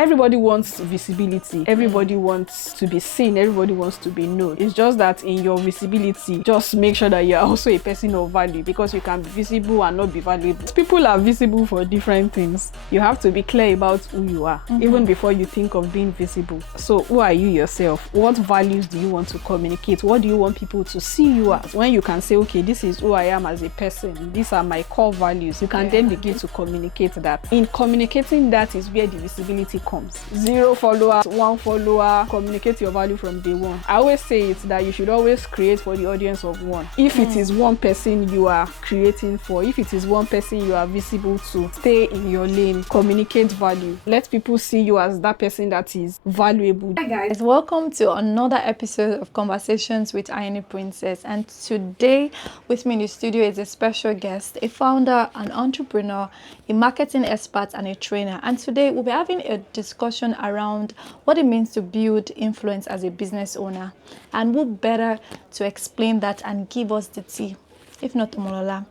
everybody wants visibility. Everybody wants to be seen. Everybody wants to be known. It's just that in your visibility, just make sure that you're also a person of value, because you can be visible and not be valuable. People are visible for different things. You have to be clear about who you are, even before you think of being visible. So who are you yourself? What values do you want to communicate? What do you want people to see you as? When you can say, okay, this is who I am as a person, these are my core values, you can then begin to communicate that. In communicating that is where the visibility comes. 0 followers, 1 follower, communicate your value from day one. I always say it that you should always create for the audience of one. If it is one person you are creating for, if it is one person you are visible to, stay in your lane, communicate value. Let people see you as that person that is valuable. Hi guys, welcome to another episode of Conversations with Ayeni Princess, and today with me in the studio is a special guest, a founder, an entrepreneur, a marketing expert and a trainer. And today we'll be having a discussion around what it means to build influence as a business owner, and who better to explain that and give us the tea if not Omolola.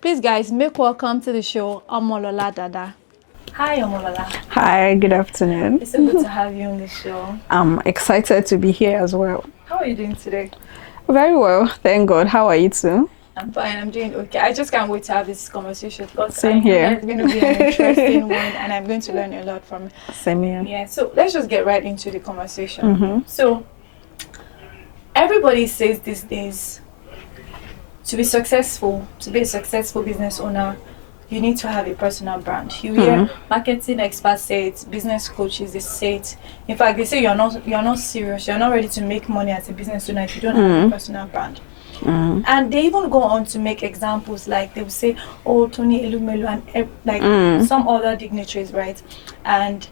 Please guys, make welcome to the show Omolola Dada. Hi Omolola. Hi, good afternoon. It's so good to have you on the show. I'm excited to be here as well. How are you doing today? Very well, thank God. How are you too? I'm fine, I'm doing okay. I just can't wait to have this conversation because Same here. It's going to be an interesting one and I'm going to learn a lot from it. Same here. Yeah, so let's just get right into the conversation. So everybody says these days, to be a successful business owner, you need to have a personal brand. You hear marketing experts say it, business coaches they say it. In fact, they say you're not serious, you're not ready to make money as a business owner if you don't have a personal brand. And they even go on to make examples, like they will say, oh, Tony Elumelu and some other dignitaries, right? And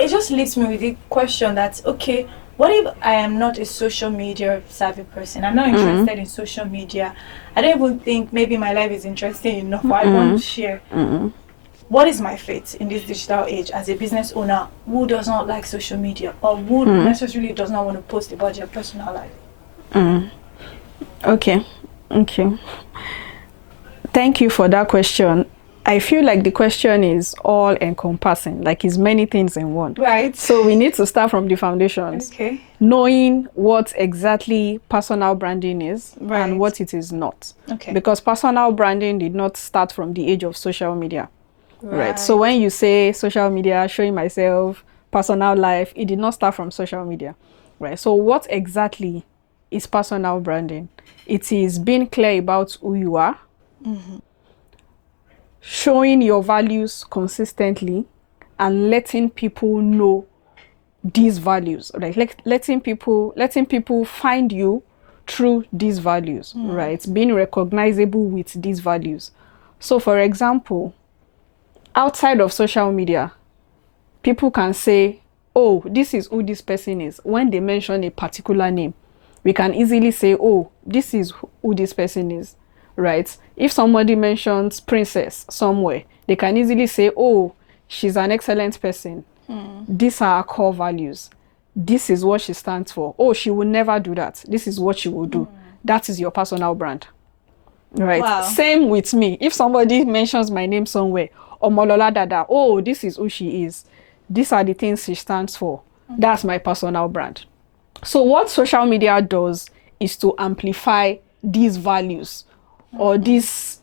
it just leaves me with the question that, okay, what if I am not a social media savvy person? I'm not interested in social media. I don't even think maybe my life is interesting enough or I want to share. What is my fate in this digital age as a business owner who does not like social media or who necessarily does not want to post about their personal life? Okay. Thank you for that question. I feel like the question is all encompassing, like it's many things in one. Right. So we need to start from the foundations. Okay. Knowing what exactly personal branding is and what it is not. Okay. Because personal branding did not start from the age of social media. Right. So when you say social media, showing myself, personal life, it did not start from social media. Right. So what exactly is personal branding? It is being clear about who you are. Showing your values consistently and letting people know these values, right? Like letting people find you through these values, right? Being recognizable with these values. So for example, outside of social media, people can say, oh, this is who this person is. When they mention a particular name, we can easily say, oh, this is who this person is. Right? If somebody mentions Princess somewhere, they can easily say, oh, she's an excellent person. These are her core values. This is what she stands for. Oh, she will never do that. This is what she will do. That is your personal brand. Right? Wow. Same with me. If somebody mentions my name somewhere, Omolola Dada, oh, this is who she is. These are the things she stands for. That's my personal brand. So what social media does is to amplify these values or this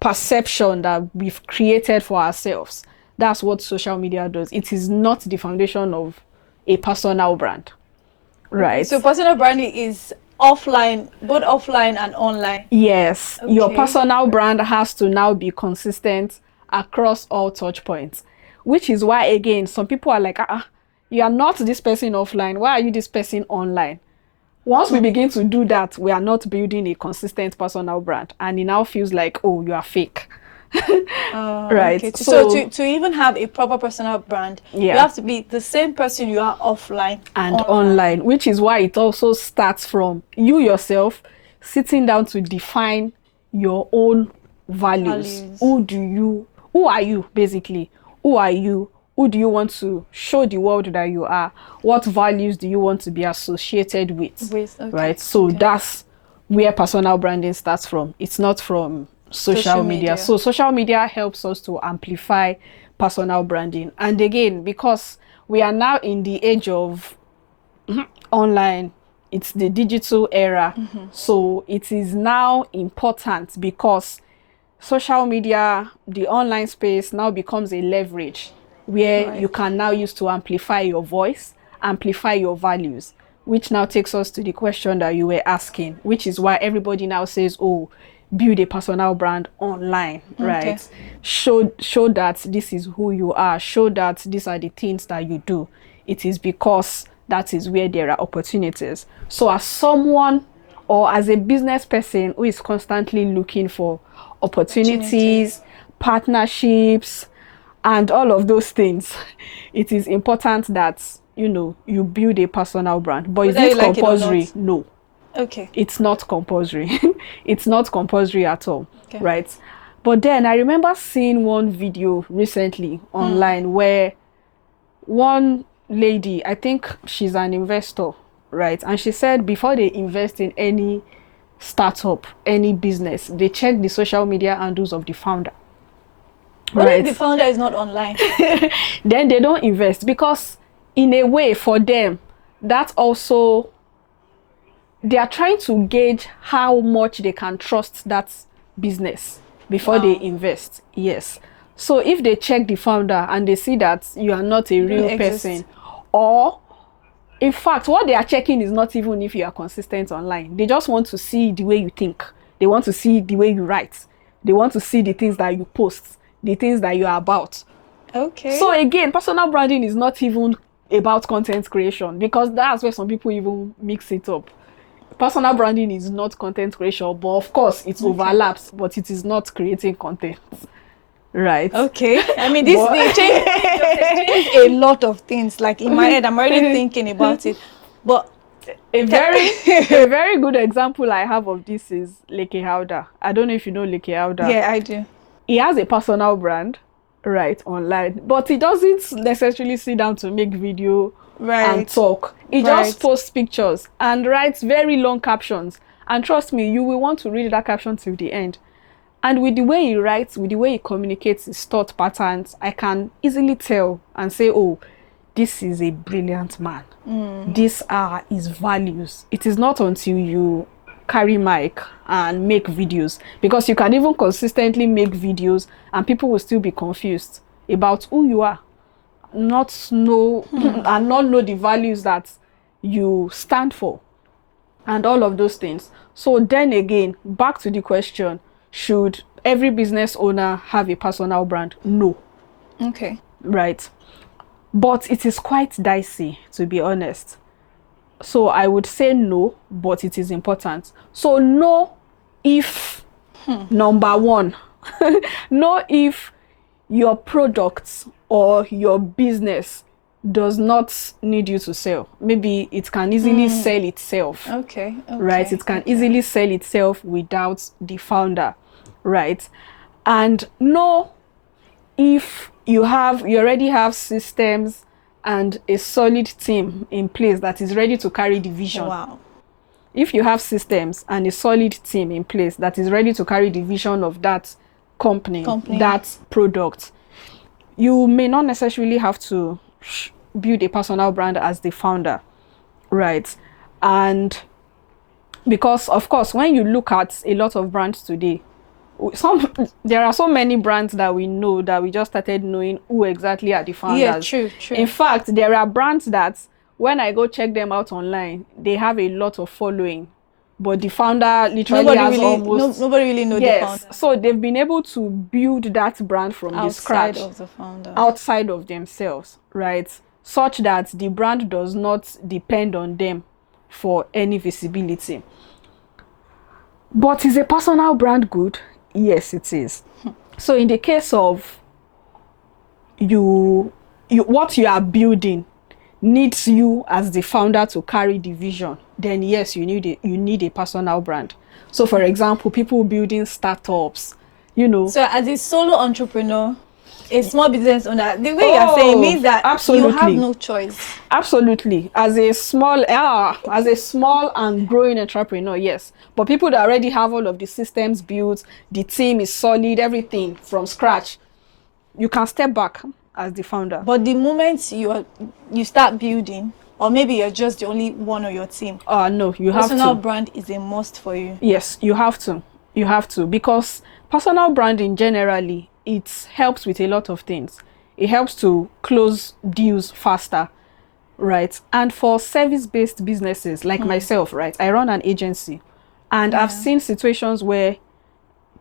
perception that we've created for ourselves. That's what social media does. It is not the foundation of a personal brand, right? So personal branding is offline, both offline and online. Yes, your Okay. personal brand has to now be consistent across all touch points, which is why, again, some people are like, you are not this person offline. Why are you this person online? Once we begin to do that, we are not building a consistent personal brand, and it now feels like, oh, you are fake. Right. Okay. So to even have a proper personal brand, you have to be the same person you are offline and online, which is why it also starts from you yourself sitting down to define your own values. Who are you, basically? Who are you? Who do you want to show the world that you are? What values do you want to be associated with? Right? So that's where personal branding starts from. It's not from social media. So social media helps us to amplify personal branding. And again, because we are now in the age of online, it's the digital era. So it is now important because social media, the online space now becomes a leverage where you can now use to amplify your voice, amplify your values, which now takes us to the question that you were asking, which is why everybody now says, oh, build a personal brand online, right? Show that this is who you are, show that these are the things that you do. It is because that is where there are opportunities. So as someone or as a business person who is constantly looking for opportunities, partnerships, and all of those things, it is important that, you know, you build a personal brand. But is it compulsory? No. Okay. It's not compulsory. It's not compulsory at all, right? But then I remember seeing one video recently online where one lady, I think she's an investor, right? And she said before they invest in any startup, any business, they check the social media handles of the founder. What if the founder is not online? Then they don't invest, because in a way for them, that's also, they are trying to gauge how much they can trust that business before they invest. Yes. So if they check the founder and they see that you are not a real person, or in fact, what they are checking is not even if you are consistent online. They just want to see the way you think. They want to see the way you write. They want to see the things that you post, the things that you are about. Okay. So again, personal branding is not even about content creation, because that's where some people even mix it up. Personal branding is not content creation, but of course it overlaps, but it is not creating content. Right. Okay. I mean, this they change a lot of things. Like in my head, I'm already thinking about it. But a very good example I have of this is Leke Hauda. I don't know if you know Leke Hauda. Yeah, I do. He has a personal brand, right, online, but he doesn't necessarily sit down to make video and talk. He just posts pictures and writes very long captions. And trust me, you will want to read that caption till the end. And with the way he writes, with the way he communicates his thought patterns, I can easily tell and say, oh, this is a brilliant man. These are his values. It is not until you carry mic and make videos, because you can even consistently make videos and people will still be confused about who you are, not know and not know the values that you stand for and all of those things. So then again, back to the question, should every business owner have a personal brand? No. Okay. Right. But it is quite dicey, to be honest. So I would say no, but it is important. So no if, number one, no if your products or your business does not need you to sell. Maybe it can easily sell itself. Okay. Right? It can easily sell itself without the founder. Right? And no if you already have systems and a solid team in place that is ready to carry the vision. Wow. If you have systems and a solid team in place that is ready to carry the vision of that company. That product, you may not necessarily have to build a personal brand as the founder, right? And because, of course, when you look at a lot of brands today, there are so many brands that we know that we just started knowing who exactly are the founders. Yeah, true. In fact, there are brands that when I go check them out online, they have a lot of following, but the founder literally nobody really knows the founder. So they've been able to build that brand from the scratch outside of the founder, outside of themselves, right? Such that the brand does not depend on them for any visibility. But is a personal brand good? Yes, it is. So in the case of you what you are building needs you as the founder to carry the vision, then yes, you need a personal brand. So for example, people building startups, So as a solo entrepreneur, a small business owner, the way you're saying means that absolutely. You have no choice. Absolutely. As a small and growing entrepreneur, yes. But people that already have all of the systems built, the team is solid, everything from scratch, you can step back as the founder. But the moment you start building, or maybe you're just the only one on your team, No, you have to. Personal brand is a must for you. Yes, you have to. You have to, because personal branding generally, it helps with a lot of things. It helps to close deals faster, right? And for service-based businesses like myself, right? I run an agency, and I've seen situations where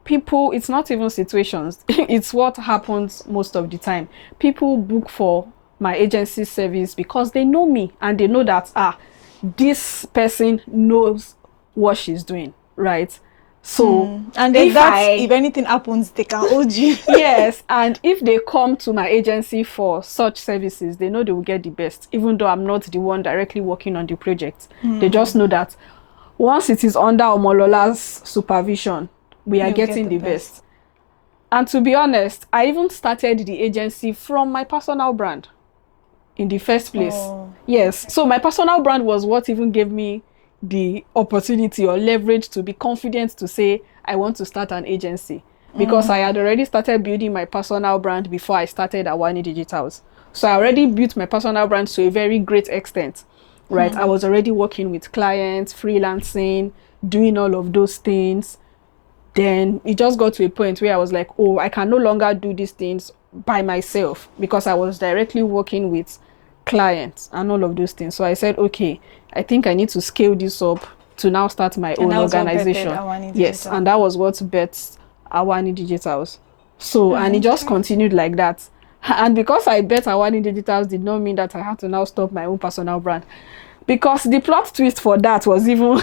people, it's not even situations, it's what happens most of the time. People book for my agency service because they know me and they know that this person knows what she's doing, right? So and if anything happens, they can hold you. Yes, and if they come to my agency for such services, they know they will get the best, even though I'm not the one directly working on the project. They just know that once it is under Omolola's supervision, we are getting the best. And to be honest, I even started the agency from my personal brand in the first place. Yes, so my personal brand was what even gave me the opportunity or leverage to be confident to say I want to start an agency, because I had already started building my personal brand before I started Ayeni Digitals. So I already built my personal brand to a very great extent, right? I was already working with clients, freelancing, doing all of those things. Then it just got to a point where I was like, oh, I can no longer do these things by myself, because I was directly working with clients and all of those things. So I said, okay, I think I need to scale this up to now start my own organization. Yes, and that was what birthed Ayeni Digitals. So and it just continued like that. And because I bet Ayeni Digitals did not mean that I had to now stop my own personal brand, because the plot twist for that was even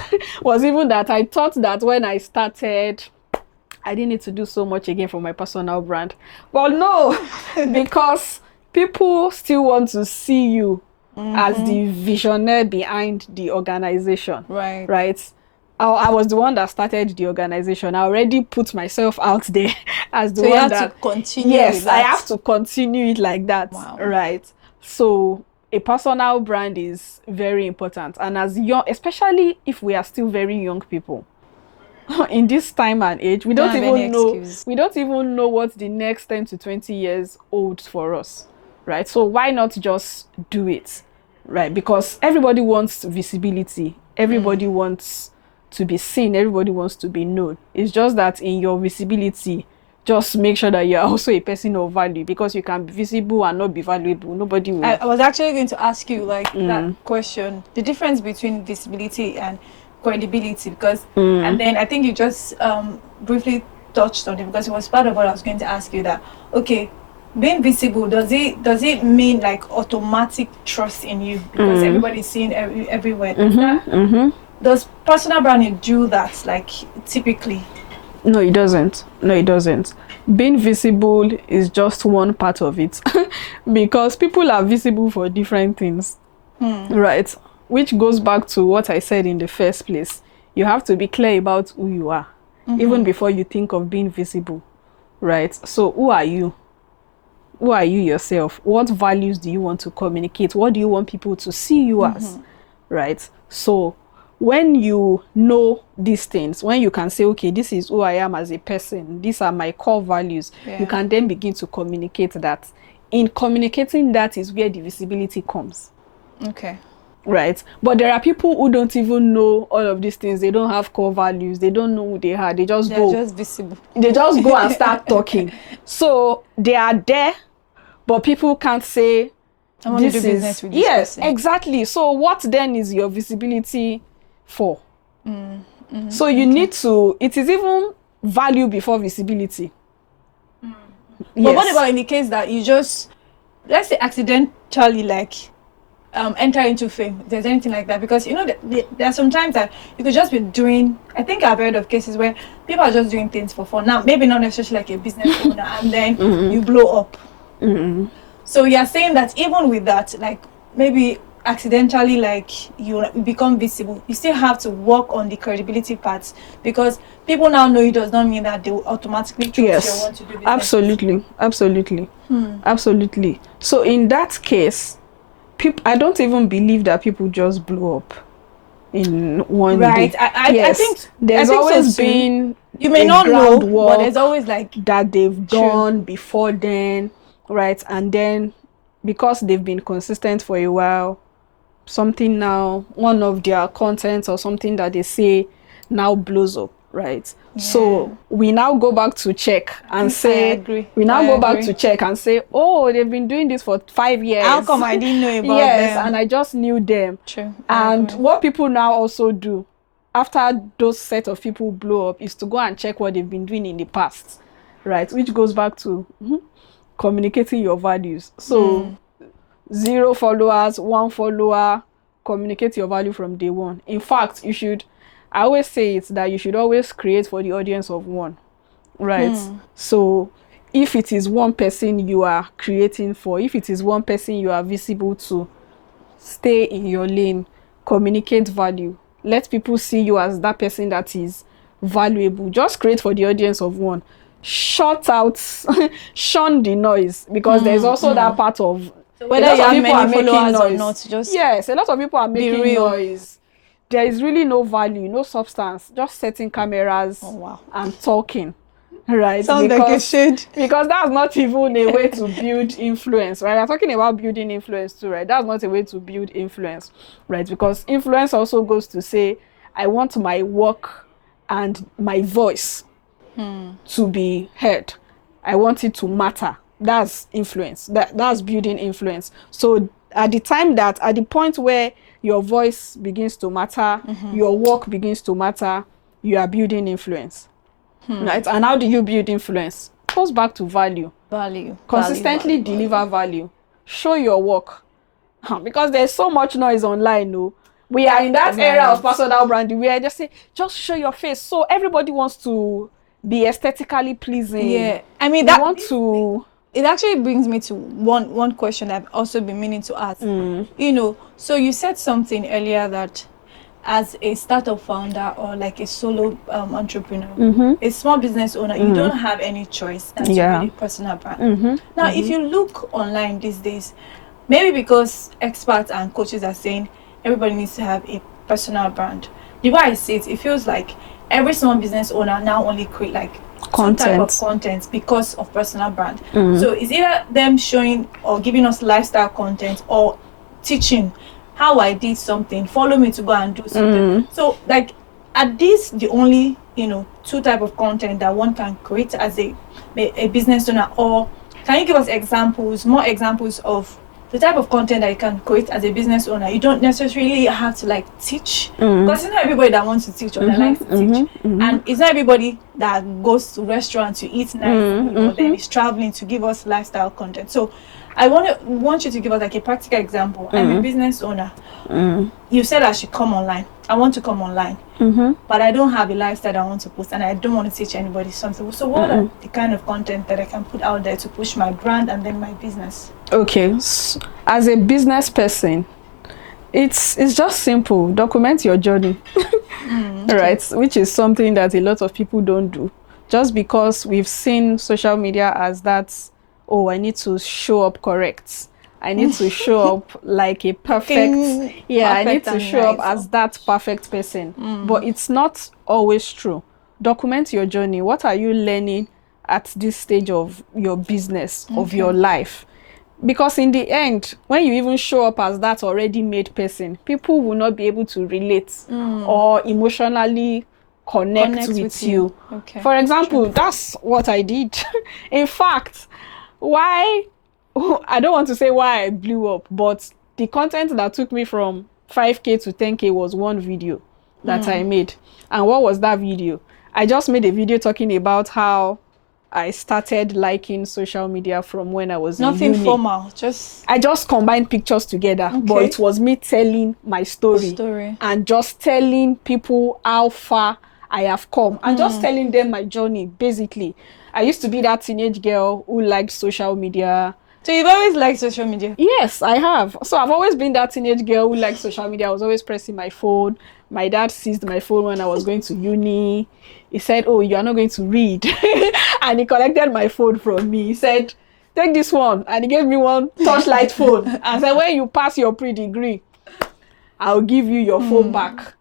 that I thought that when I started, I didn't need to do so much again for my personal brand. But no, because people still want to see you as the visionary behind the organization. Right. I was the one that started the organization. I already put myself out there as the one that... So you have to continue. Yes, I have to continue it like that. Wow. Right. So a personal brand is very important. And as young, especially if we are still very young people, in this time and age, we don't even know what the next 10 to 20 years holds for us, right? So why not just do it, right? Because everybody wants visibility, everybody wants to be seen, everybody wants to be known. It's just that in your visibility, just make sure that you're also a person of value, because you can be visible and not be valuable. Nobody will. I was actually going to ask you that question, the difference between visibility and credibility, because and then I think you just briefly touched on it, because it was part of what I was going to ask you, that okay, being visible, does it mean like automatic trust in you, because everybody's seeing everywhere? Does personal branding do that, like, typically? No, it doesn't. Being visible is just one part of it. Because people are visible for different things, right? Which goes back to what I said in the first place. You have to be clear about who you are, even before you think of being visible, right? So who are you? Who are you yourself? What values do you want to communicate? What do you want people to see you as, right? So when you know these things, when you can say, okay, this is who I am as a person, these are my core values, you can then begin to communicate that. In communicating that is where the visibility comes. Okay. Right. But there are people who don't even know all of these things. They don't have core values. They don't know who they are. They're just visible. They just go and start talking. So they are there, but people can't say, I want to do business with this person. Exactly. So what then is your visibility for? So you need to, it is even value before visibility. But what about in the case that you just, let's say, accidentally, like, enter into fame, if there's anything like that? Because, you know, there are some times that you could just be doing, I think I've heard of cases where people are just doing things for fun. Now, maybe not necessarily like a business owner, and then you blow up. So you're saying that even with that, like, maybe accidentally, like, you become visible, you still have to work on the credibility parts, because people now know it does not mean that they will automatically trust you want to do business. Absolutely. So in that case, I don't even believe that people just blow up in one day. I think there's always been, you may not know, but there's always like that they've done before then. right? And then because they've been consistent for a while, something now, one of their contents or something that they say now blows up, right? Yeah. So we now go back to check and say, I agree. we now I go back agree. to check and say, oh, they've been doing this for 5 years. How come I didn't know about yes, them? and I just knew them. True. I And agree. what people now also do after those set of people blow up is to go and check what they've been doing in the past, right? Which goes back to communicating your values. So 0 followers, 1 follower, communicate your value from day one. In fact, I always say it that you should always create for the audience of 1, right? So if it is 1 person you are creating for, if it is 1 person you are visible to, stay in your lane, communicate value, let people see you as that person that is valuable. Just create for the audience of 1. Shut out shun the noise, because there's also that part of Whether you have many followers or not, just yes, a lot of people are making real. noise. There is really no value, no substance, just setting cameras and talking, right? Sounds like a shade. Because that's not even a way to build influence, right? We're talking about building influence too, right? That's not a way to build influence, right? Because influence also goes to say, I want my work and my voice to be heard. I want it to matter. That's influence. That's building influence. So at the point where your voice begins to matter, your work begins to matter, you are building influence, right? And how do you build influence? It goes back to value. Consistently deliver value. Show your work. Because there's so much noise online, no? We are in that era of personal branding where just show your face. So everybody wants to be aesthetically pleasing. Yeah, I mean, it actually brings me to one question I've also been meaning to ask. You know, so you said something earlier that as a startup founder or like a solo entrepreneur, a small business owner, you don't have any choice than to build a personal brand. Now, if you look online these days, maybe because experts and coaches are saying everybody needs to have a personal brand. The way I see it, it feels like every small business owner now only create like some type of content because of personal brand. So it's either them showing or giving us lifestyle content or teaching how I did something, follow me to go and do something. So like, are these the only 2 type of content that one can create as a business owner? Or can you give us more examples of the type of content that you can create as a business owner? You don't necessarily have to like teach, because it's not everybody that wants to teach or that likes to teach, and it's not everybody that goes to restaurants to eat nice food or then is traveling to give us lifestyle content. So I want you to give us like a practical example. I'm a business owner. You said I should come online. I want to come online, but I don't have a lifestyle that I want to post, and I don't want to teach anybody something. So what are the kind of content that I can put out there to push my brand and then my business? Okay, so as a business person, it's just simple. Document your journey, right? Which is something that a lot of people don't do. Just because we've seen social media as that, oh, I need to show up correct. I need to show up like a perfect, I need to show up as that perfect person. But it's not always true. Document your journey. What are you learning at this stage of your business, of your life? Because in the end, when you even show up as that already made person, people will not be able to relate or emotionally connect with you. Okay. For example, that's what I did. In fact, I don't want to say why I blew up, but the content that took me from 5K to 10K was one video that I made. And what was that video? I just made a video talking about how I started liking social media from when I was in uni. Nothing formal, I just combined pictures together, but it was me telling my story and just telling people how far I have come and just telling them my journey, basically. I used to be that teenage girl who liked social media. So you've always liked social media? Yes, I have. So I've always been that teenage girl who liked social media. I was always pressing my phone. My dad seized my phone when I was going to uni. He said, oh, you are not going to read. And he collected my phone from me. He said, take this one. And he gave me one touchlight phone. And said, when you pass your pre-degree, I'll give you your phone back.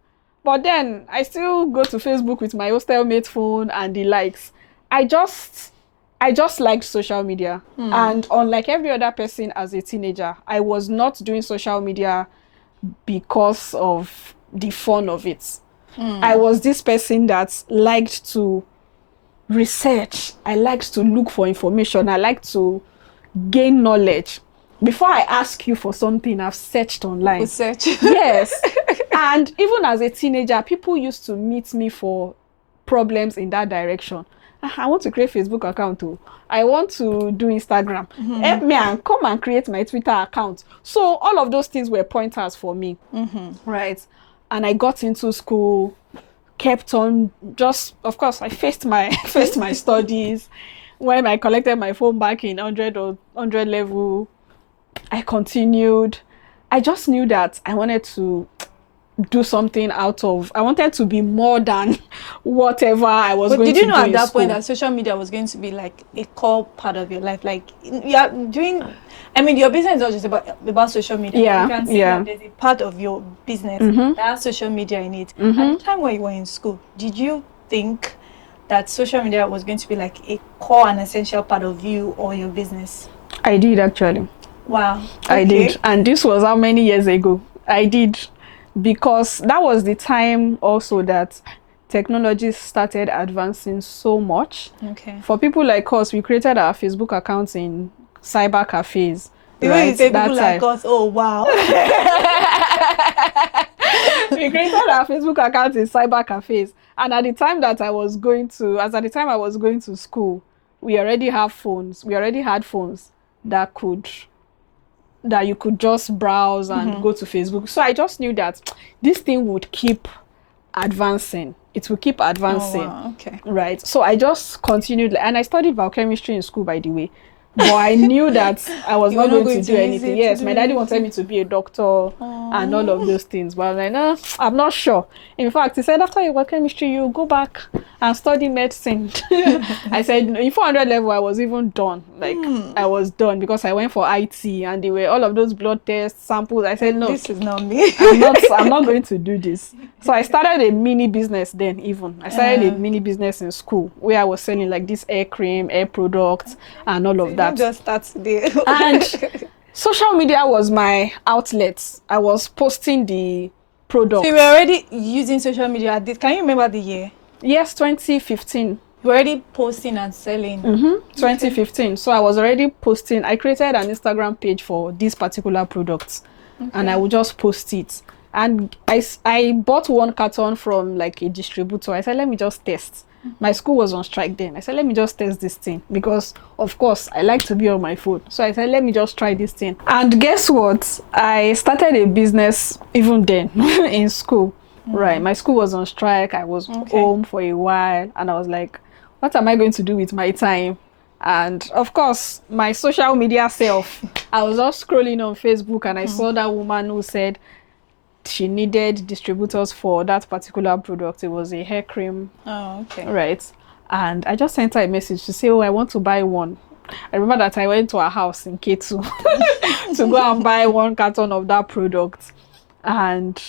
But then I still go to Facebook with my hostel mate phone and the likes. I just I just liked social media. And unlike every other person as a teenager, I was not doing social media because of the fun of it. I was this person that liked to research. I liked to look for information. I liked to gain knowledge. Before I ask you for something, I've searched online. Research. Yes. And even as a teenager, people used to meet me for problems in that direction. I want to create Facebook account too. I want to do Instagram. Help me and come and create my Twitter account. So all of those things were pointers for me. Right. And I got into school, kept on just, of course, I faced my studies. When I collected my phone back in 100 level, I continued. I just knew that I wanted to do something I wanted to be more than whatever I was going to do. But did you know at that school. point that social media was going to be like a core part of your life? Like, yeah, your business is not just about social media. Yeah, you can see that there's a part of your business that has social media in it. At the time when you were in school, did you think that social media was going to be like a core and essential part of you or your business? I did, actually. Wow. Okay. I did. And this was how many years ago? I did. Because that was the time also that technology started advancing so much. Okay. For people like us, we created our Facebook accounts in cyber cafes. The way you say people like us, oh wow. We created our Facebook accounts in cyber cafes. And at the time I was going to school, we already have phones. We already had phones that you could just browse and go to Facebook. So I just knew that this thing would keep advancing. It will keep advancing. Oh, wow. Okay. Right. So I just continued. And I studied biochemistry in school, by the way. But I knew that I was not going to do anything. Yes, my daddy wanted me to be a doctor and all of those things. But I was like, no, I'm not sure. In fact, he said, after your biochemistry, you go back and study medicine. I said, in 400 level, I was even done. Like, I was done because I went for IT and they were all of those blood tests, samples. I said, no, this is not me. I'm not going to do this. So I started a mini business then even. I started a mini business in school where I was selling like this hair cream, hair products, and all of that. Just start today. And social media was my outlet. I was posting the products. So you were already using social media. Can you remember the year? Yes, 2015. You were already posting and selling. 2015. So I was already posting. I created an Instagram page for these particular products. Okay. And I would just post it. And I bought one carton from like a distributor. I said, let me just test. My school was on strike then. I said, let me just test this thing because, of course, I like to be on my phone. So I said, let me just try this thing. And guess what? I started a business even then in school. Right. My school was on strike. I was home for a while. And I was like, what am I going to do with my time? And, of course, my social media self, I was just scrolling on Facebook and I saw that woman who said, she needed distributors for that particular product. It was a hair cream. Oh, okay. Right. And I just sent her a message to say, oh, I want to buy one. I remember that I went to her house in K2 to go and buy one carton of that product. And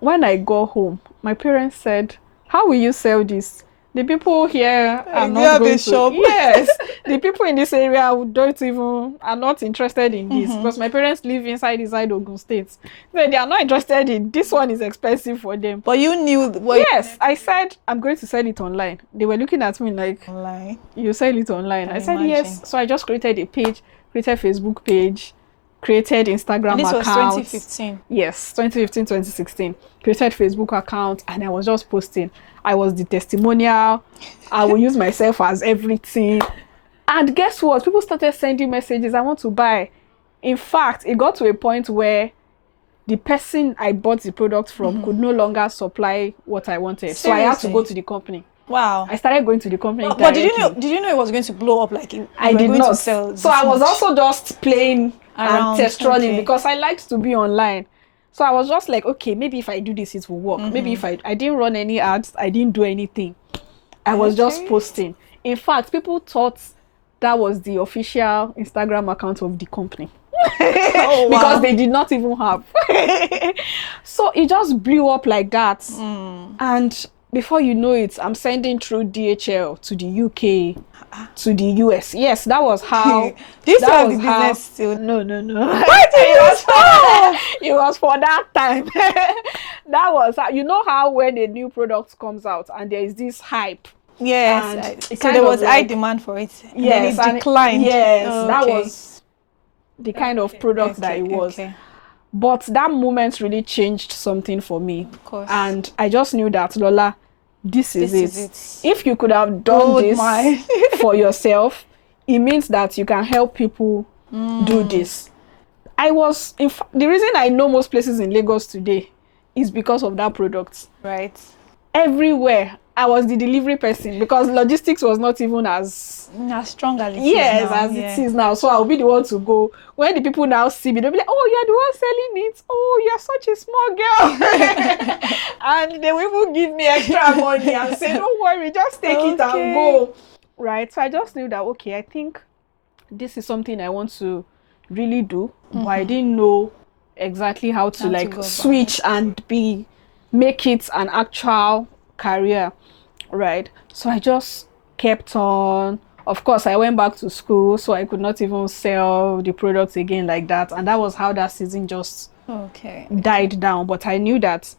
when I got home, my parents said, how will you sell this? The people here are not going to. Shop. Yes, the people in this area are not interested in this because my parents live inside Ogun State. So they are not interested in this one. Is expensive for them. But you knew what? Yes, I said I'm going to sell it online. They were looking at me like, online? You sell it online? I said imagine. Yes. So I just created a page, created Facebook page, created Instagram account. This was 2015. Yes, 2015, 2016. Created Facebook account and I was just posting. I was the testimonial. I will use myself as everything. And guess what? People started sending messages. I want to buy. In fact, it got to a point where the person I bought the product from could no longer supply what I wanted. Seriously? So I had to go to the company. Wow. I started going to the company. But did you know it was going to blow up like I did not. So I was also just playing around, and test running because I liked to be online. So I was just like, okay, maybe if I do this, it will work. Maybe if I didn't run any ads, I didn't do anything. I was just posting. In fact, people thought that was the official Instagram account of the company. Oh, wow. Because they did not even have. So it just blew up like that. And before you know it, I'm sending through DHL to the UK. to the US. Yes, that was how. Do you still that have was the how. business still? No, no, no. Why did you stop? It was for that time. That was how, you know how when a new product comes out and there is this hype. Yes. And So kind there of was high like, demand for it. And yes, then it declined. yes, Oh, that okay. was the kind of product that it was. Okay. But that moment really changed something for me. Of course. And I just knew that, Lola, this is This it. is it. If you could have done Gold this mine. for yourself, it means that you can help people do this. The reason I know most places in Lagos today is because of that product. Right. Everywhere, I was the delivery person because logistics was not even as strong as it is yes now. as it is now. So I'll be the one to go. When the people now see me, they'll be like, "Oh, you're the one selling it. Oh, you're such a small girl." And they will even give me extra money and say, "Don't worry, just take it and go." Right. So I just knew that, okay, I think this is something I want to really do, but I didn't know exactly how to like switch and make it an actual career. Right. So I just kept on. Of course, I went back to school, so I could not even sell the products again like that. And that was how that season just died down. But I knew that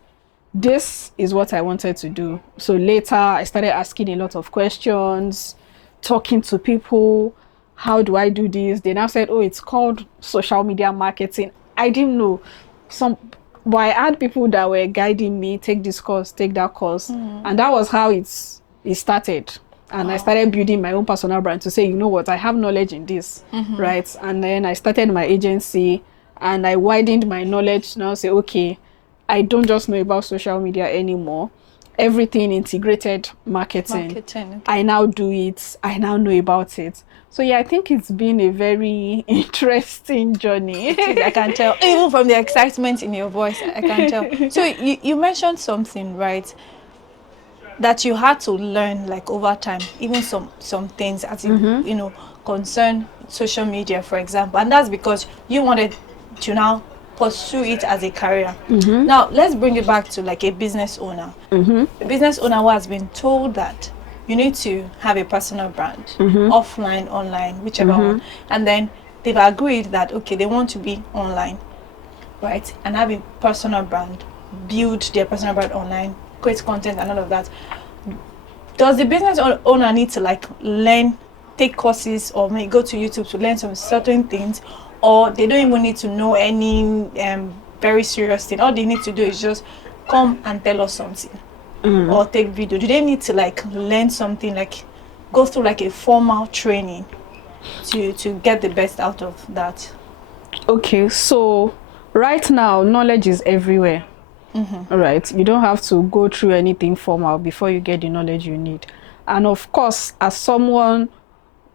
this is what I wanted to do. So later, I started asking a lot of questions, talking to people. How do I do this? They now said, oh, it's called social media marketing. I didn't know. But I had people that were guiding me, take this course, take that course. And that was how it started. And I started building my own personal brand to say, you know what, I have knowledge in this, right? And then I started my agency and I widened my knowledge. Now say, okay, I don't just know about social media anymore. Everything integrated marketing. Okay. I now do it. I now know about it. So yeah, I think it's been a very interesting journey. I can tell. Even from the excitement in your voice, I can tell. So you mentioned something, right? That you had to learn like over time, even some things as you know concern social media, for example, and that's because you wanted to now pursue it as a career. Now let's bring it back to like a business owner. A business owner who has been told that you need to have a personal brand, offline, online, whichever one, and then they've agreed that okay, they want to be online, right, and have a personal brand, build their personal brand online, create content and all of that. Does the business owner need to like learn, take courses, or maybe go to YouTube to learn some certain things, or they don't even need to know any very serious thing? All they need to do is just come and tell us something or take video. Do they need to like learn something, like go through like a formal training to get the best out of that? Okay, so right now knowledge is everywhere. Right, you don't have to go through anything formal before you get the knowledge you need. And of course, as someone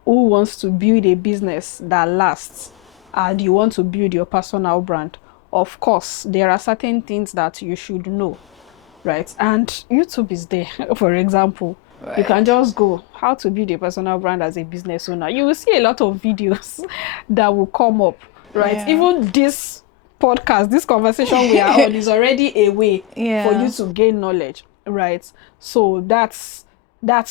who wants to build a business that lasts and you want to build your personal brand, of course there are certain things that you should know, right? And YouTube is there. For example, you can just go how to build a personal brand as a business owner. You will see a lot of videos that will come up, right? Even this podcast, this conversation we are on is already a way for you to gain knowledge, right? So that's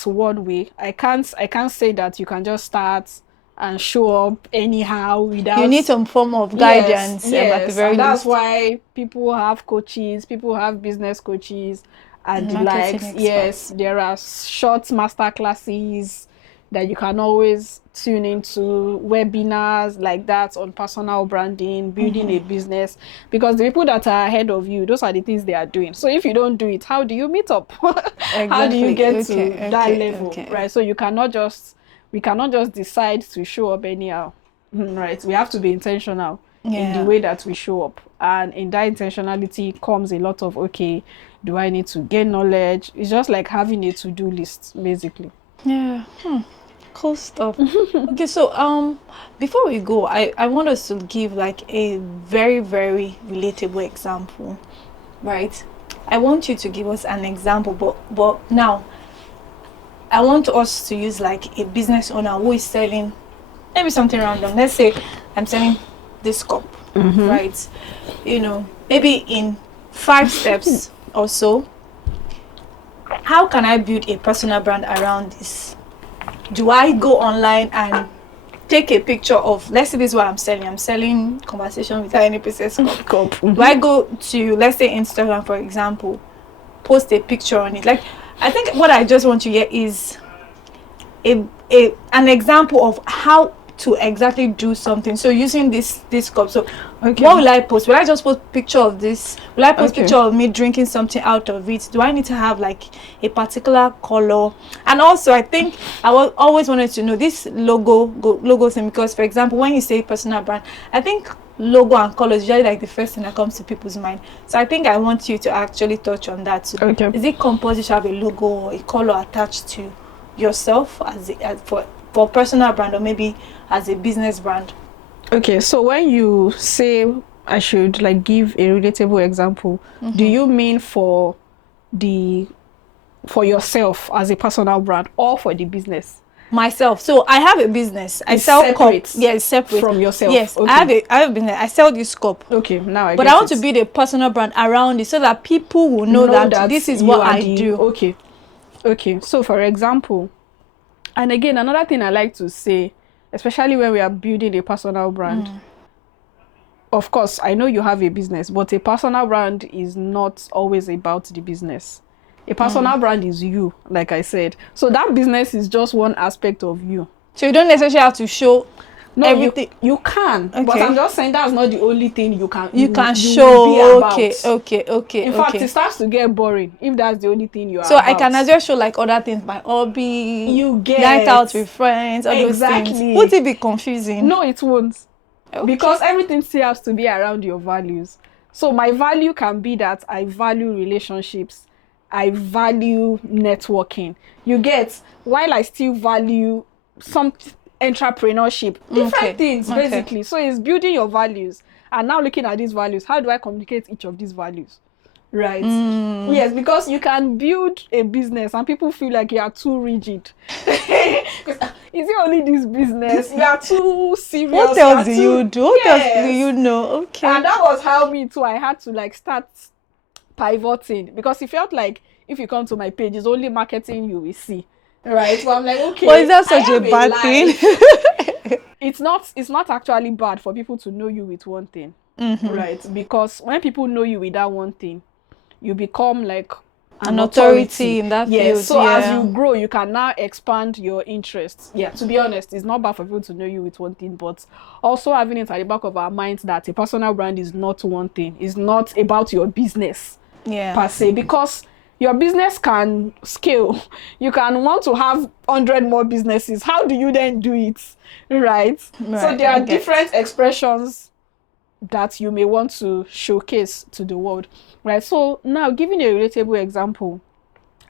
one way. I can't say that you can just start and show up anyhow without. You need some form of guidance. At the very least. That's why people have coaches, people have business coaches and the likes. Yes, there are short master classes that you can always tune into, webinars like that on personal branding, building a business, because the people that are ahead of you, those are the things they are doing. So if you don't do it, how do you meet up? How do you get to that level, right? So we cannot just decide to show up anyhow, right? We have to be intentional in the way that we show up, and in that intentionality comes a lot of, okay, do I need to gain knowledge? It's just like having a to-do list, basically. Cool stuff. Okay, so before we go, I want us to give like a very, very relatable example, right? I want you to give us an example, but now I want us to use like a business owner who is selling maybe something random. Let's say I'm selling this cup, right? You know, maybe in 5 steps or so. How can I build a personal brand around this? do I go online and take a picture of, let's say this is what I'm selling. I'm selling conversation with Ayeni Princess cup. Do I go to, let's say, Instagram, for example, post a picture on it? Like, I think what I just want to hear is an example of how to exactly do something. So using this cup. So what will I post? Will I just post picture of this? Will I post picture of me drinking something out of it? Do I need to have like a particular color? And also, I think I always wanted to know this logo thing, because for example, when you say personal brand, I think logo and colors usually like the first thing that comes to people's mind. So I think I want you to actually touch on that too. Is it compulsory to have a logo or a color attached to yourself as for personal brand, or maybe as a business brand? Okay, so when you say I should like give a relatable example, do you mean for yourself as a personal brand or for the business? Myself. So I have a business. I sell cups. Yeah, it's separate from yourself. Yes, okay. I have a business. I sell this cup. Okay, now But I want to build a personal brand around it so that people will know that this is what I do. Okay. So for example, and again, another thing I like to say, especially when we are building a personal brand, of course, I know you have a business, but a personal brand is not always about the business. A personal brand is you, like I said. So that business is just one aspect of you. So you don't necessarily have to show everything. You can, but I'm just saying that's not the only thing you can show. Okay. In fact, it starts to get boring if that's the only thing you are so about. I can as well show like other things, my hobby, you get night out with friends, all those things. Won't it be confusing? No, it won't. Because everything still has to be around your values. So my value can be that I value relationships, I value networking. You get, while I still value some entrepreneurship, different things basically. So it's building your values and now looking at these values. How do I communicate each of these values? Right? Yes, because you can build a business and people feel like you are too rigid. Is it only this business? You are too serious. What else do you do? What else do you know? Okay. And that was how me too. I had to like start pivoting because it felt like if you come to my page, it's only marketing you will see. Right? So I'm like, okay. Well, is that such a bad thing? It's not actually bad for people to know you with one thing. Right? Because when people know you with that one thing, you become like an authority in that field. So as you grow, you can now expand your interests. Yeah, to be honest, it's not bad for people to know you with one thing, but also having it at the back of our minds that a personal brand is not one thing. It's not about your business per se, because your business can scale. You can want to have 100 more businesses. How do you then do it? Right? So there are different expressions that you may want to showcase to the world. Right? So now, giving a relatable example,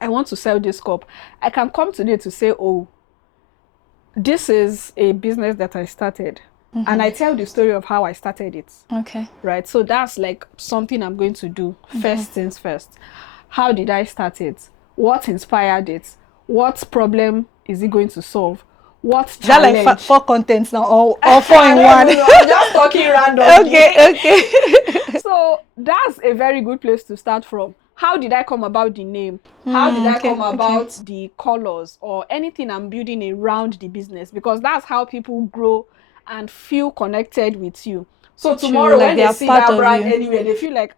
I want to sell this cup. I can come today to say, oh, this is a business that I started. And I tell the story of how I started it. Okay. Right? So that's like something I'm going to do. First things first. How did I start it? What inspired it? What problem is it going to solve? What challenge? Is that like 4 contents now or 4 in one? I'm just talking randomly. Okay. So that's a very good place to start from. How did I come about the name? How did I come about the colors or anything I'm building around the business? Because that's how people grow and feel connected with you. So tomorrow when they see that brand anywhere, they feel like,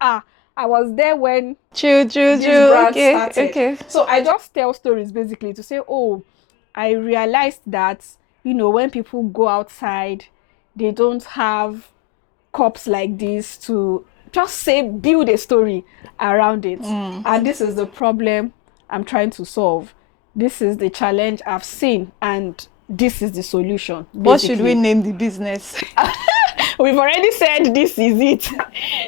I was there when this brand started. Okay. So I just tell stories basically to say, oh, I realized that, when people go outside, they don't have cups like this to just say, build a story around it. And this is the problem I'm trying to solve. This is the challenge I've seen, and this is the solution. Basically. What should we name the business? We've already said this is it.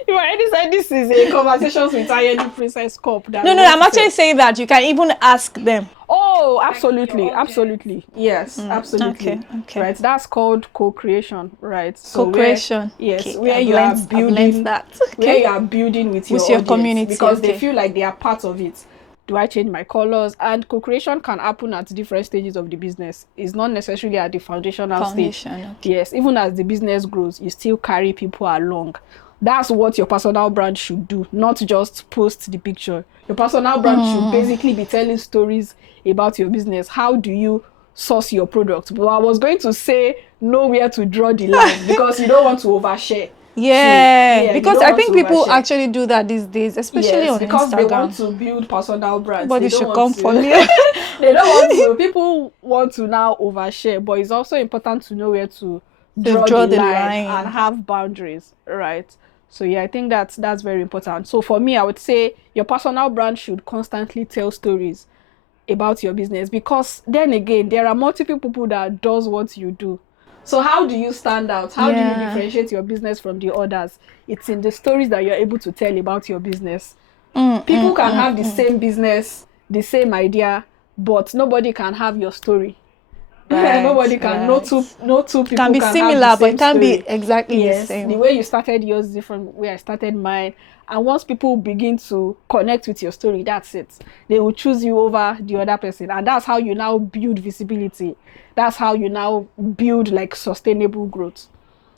You've already said this is a Conversations with Ayeni Princess cup. No, I'm actually saying that you can even ask them. Oh, absolutely. Yes, absolutely. Okay. Right, that's called co-creation, right? So co-creation. Where you are building that. Where you are building with your community, because they feel like they are part of it. Do I change my colors? And co-creation can happen at different stages of the business. It's not necessarily at the foundational stage. Okay. Yes, even as the business grows, you still carry people along. That's what your personal brand should do, not just post the picture. Your personal brand should basically be telling stories about your business. How do you source your product. But I was going to say know where to draw the line because you don't want to overshare. Yeah, because I think people overshare. actually do that these days, especially on because Instagram. They want to build personal brands. But they should don't come want to, for me. They don't want to. People want to now overshare, but it's also important to know where to draw the line and have boundaries, right? So yeah, I think that's very important. So for me, I would say your personal brand should constantly tell stories about your business, because then again, there are multiple people that does what you do. So how do you stand out? How do you differentiate your business from the others? It's in the stories that you're able to tell about your business. People can have the same business, the same idea, but nobody can have your story. Nobody can. No two people can be similar, have the but it can't story. be exactly the same. The way you started yours is different from the way I started mine. And once people begin to connect with your story, that's it. They will choose you over the other person. And that's how you now build visibility. That's how you now build like sustainable growth.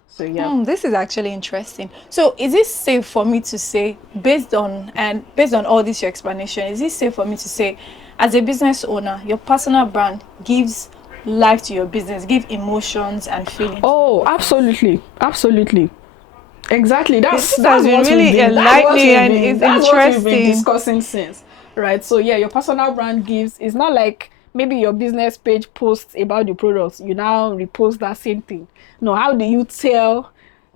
So yeah. This is actually interesting. So is it safe for me to say, based on all this your explanation, is it safe for me to say, as a business owner, your personal brand gives life to your business, give emotions and feelings? Oh, absolutely. Absolutely. Exactly. That's what really enlightening, and it's interesting. What we've been discussing since, right? So yeah, your personal brand gives. It's not like maybe your business page posts about the products, you now repost that same thing. No, how do you tell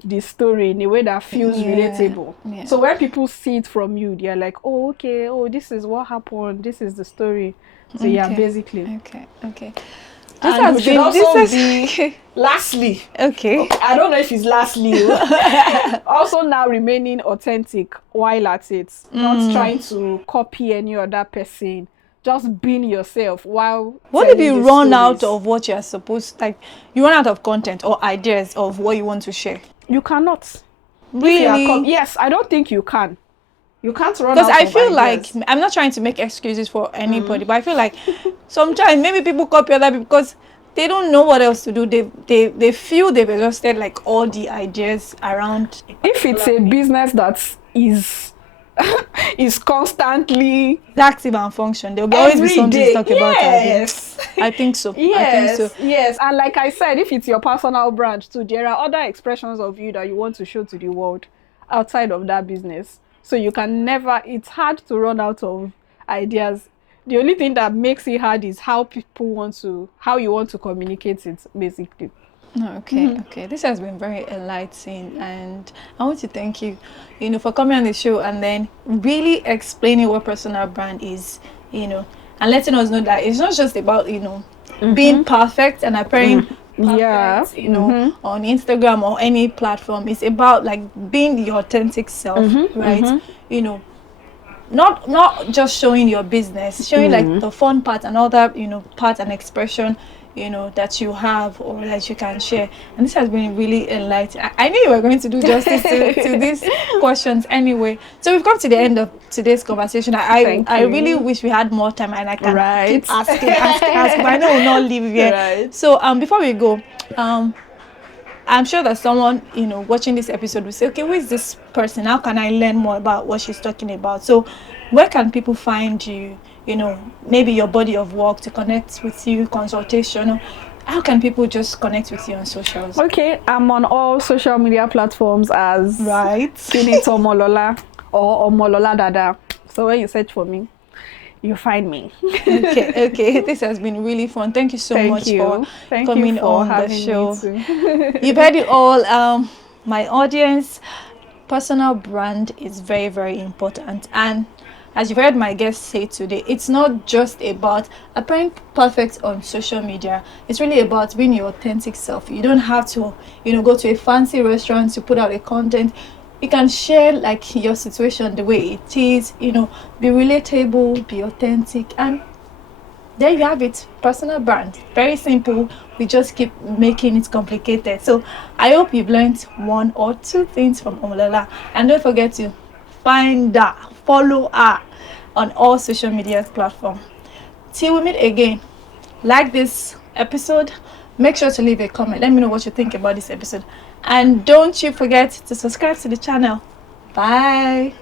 the story in a way that feels relatable? Yeah. So when people see it from you, they're like, oh, okay, oh, this is what happened, this is the story. So yeah, basically. Okay. Lastly, okay, I don't know if it's lastly, also now remaining authentic while at it, not trying to copy any other person, just being yourself while. What if you run out of what you're supposed, like you run out of content or ideas of what you want to share? You cannot. Really? Yes, I don't think you can. You can't run out because I of feel ideas. like, I'm not trying to make excuses for anybody, but I feel like sometimes maybe people copy other people because they don't know what else to do. They feel they've exhausted like all the ideas around. If it's a business that is constantly active and function, there'll always be something to talk about. I think so. Yes. And like I said, if it's your personal brand too, there are other expressions of you that you want to show to the world outside of that business. So you can never, it's hard to run out of ideas. The only thing that makes it hard is how you want to communicate it, basically. Okay. This has been very enlightening, and I want to thank you, for coming on the show and then really explaining what personal brand is, and letting us know that it's not just about, being perfect and appearing perfect, on Instagram or any platform. It's about like being your authentic self, right? Not just showing your business, showing like the fun part and other, part and expression, that you have or that you can share. And this has been really enlightening. I knew you were going to do justice to these questions anyway. So we've come to the end of today's conversation. I really wish we had more time and I can keep asking, but I know we'll not leave here. Right. So before we go, I'm sure that someone, watching this episode will say, okay, who is this person? How can I learn more about what she's talking about? So where can people find you? Maybe your body of work to connect with you, consultation. How can people just connect with you on socials? Okay, I'm on all social media platforms as Omolola or Omolola Dada. So when you search for me, you find me. Okay. This has been really fun. Thank you so much for coming on the show. You've heard it all. My audience, personal brand is very, very important. And as you've heard my guest say today, it's not just about appearing perfect on social media. It's really about being your authentic self. You don't have to, go to a fancy restaurant to put out a content. You can share like your situation the way it is, be relatable, be authentic, and there you have it. Personal brand. Very simple. We just keep making it complicated. So I hope you've learned one or two things from Omolola. And don't forget to find her, follow her on all social media platforms. Till we meet again, like this episode, make sure to leave a comment. Let me know what you think about this episode. And don't you forget to subscribe to the channel. Bye.